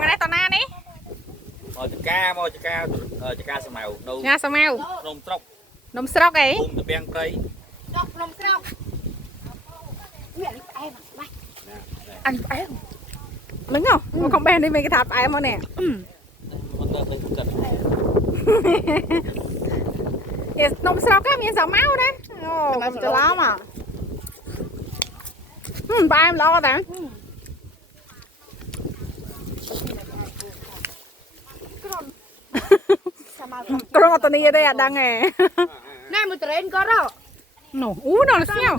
cái này tao na đi mò chả ca sầm màu đâu nha sao mèo nôm sọc ấy từ bèn cây nôm sọc ăn em lớn không không bên đi mấy cái thạp em mà nè nôm sọc cái miếng sao máu đấy ồ cho lắm à ba em lo ta con tao nia đây à đang nghe này một tren có đâu nổ nó là sao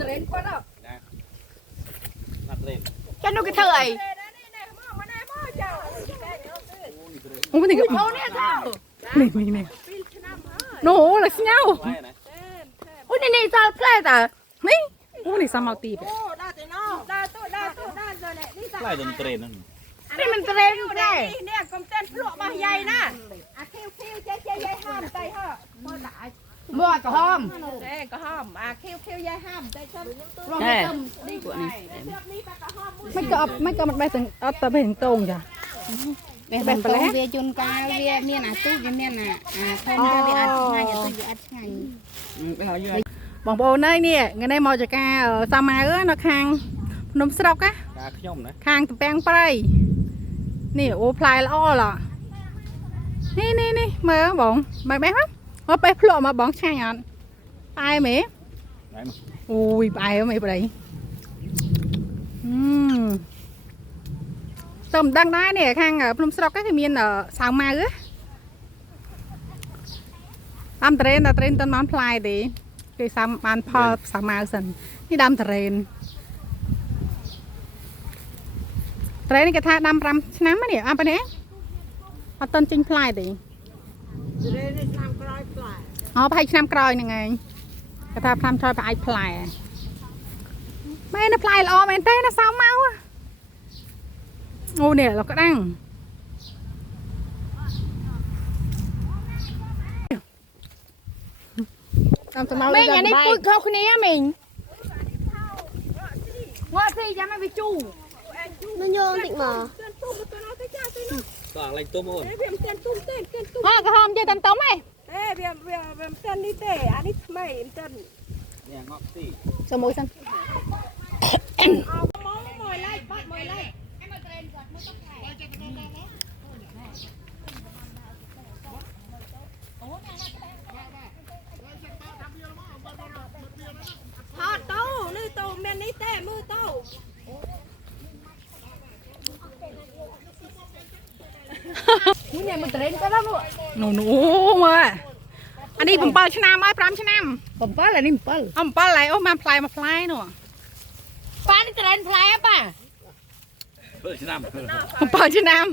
cho nó cái thời không có gì cả nè nổ là sao ôi này sao thế ta mấy này sao màu tì lại đồn trenนี่มันเตรงได้ เนี่ยกำเต้นพลุมาใหญ่นะคิวเจ๊ใหญ่ห้ามใจเหรอ บ่กระหอม เจ๊ก็ห้ามคิวใหญ่ห้ามใจฉัน แน่ ไม่ก็มันไปถึงเอาแต่ไปถึงตรงจ้ะ เวียนไปแล้วเวียจุนกาเวียเมียน่ะตู้เมียน่ะทนเวียอัดไงตู้เวียอัดไงไปหาอยู่ បងប្អូនអើយនេះថ្ងៃនេះមកចការសាម៉ៅនៅខាងភ្នំស្រុកណា ca nhom đấy ខាងទំពាំងព្រៃនេះអូផ្លែល្អឡោះនេះមើលបងបែបហ្នឹងមកពេលភ្លក់មកបងឆ្ងាញ់អត់ផ្អែមហ៎ đấy mà អូយផ្អែមហ៎ប្តីទៅមិនដឹងដែរនេះខាងភ្នំស្រុកគេមានសាវម៉ៅតាមត្រេនតែត្រេនតន់បានផ្លែទេគេសាំបានផលសាវម៉ៅសិននេះដើមត្រេនត្រេននេះគេថាដាំ5ឆ្នាំនេះអត់ទេអត់តន់ចេញផ្លែទេអូប្រហែលឆ្នាំក្រោយហ្នឹងឯងគេថា5ឆយប្រហែលផ្លែមែនណាផ្លែល្អមែនទេណាសាវម៉ៅអូនេះលោកក្តាំងតាមស្មៅនេះយ៉ាងនេះពុយខុសគ្នាមីងងត់ទីចាំឲ្យវាជូរ nó nhô tịnh mà toàn lạnh tôm ổn វាមិនទាន់ទុំទេទាន់ទុំ ហ៎ក្រហមជិះតាន់តុំហ៎ វាមិនទាន់នេះទេអានេះថ្មីមិនទាន់ nè ngọt xì ចូលមួយសិន មួយឡែកបាត់មួយឡែក ថតទៅនេះទៅមាននេះទេមើលទៅ นี่เนี่ยมันเตรงก็แล้วลูก នោះមើលអានេះ7ឆ្នាំហើយ5ឆ្នាំ ผมป้าอะไรนี่ผมป้า អ7ហើយអូបានផ្លែមួយផ្លែនោះ ป้านี่เตรงแผลป่ะ vợ chứ năm 7ឆ្នាំ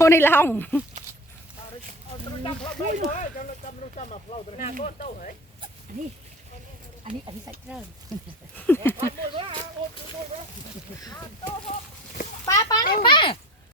អូនេះឡង ណាកូនទៅហើយ อันนี้ใส่เตรงป้านี่ป้า